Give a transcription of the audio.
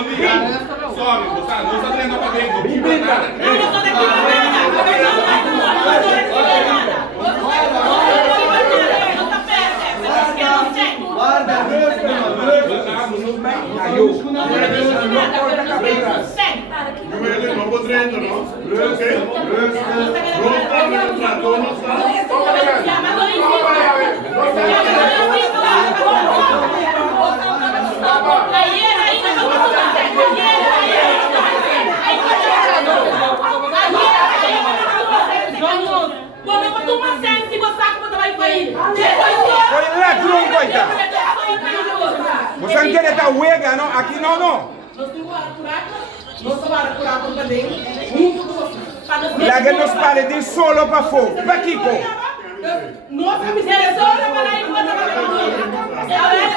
Sobe, você não está treinando para dentro. Eu não sou daqui para Você não quer estar uega, não? Aqui não, não. Larga nos paredes solo para fora. Para Kiko. Nossa, miséria, só para lá e volta para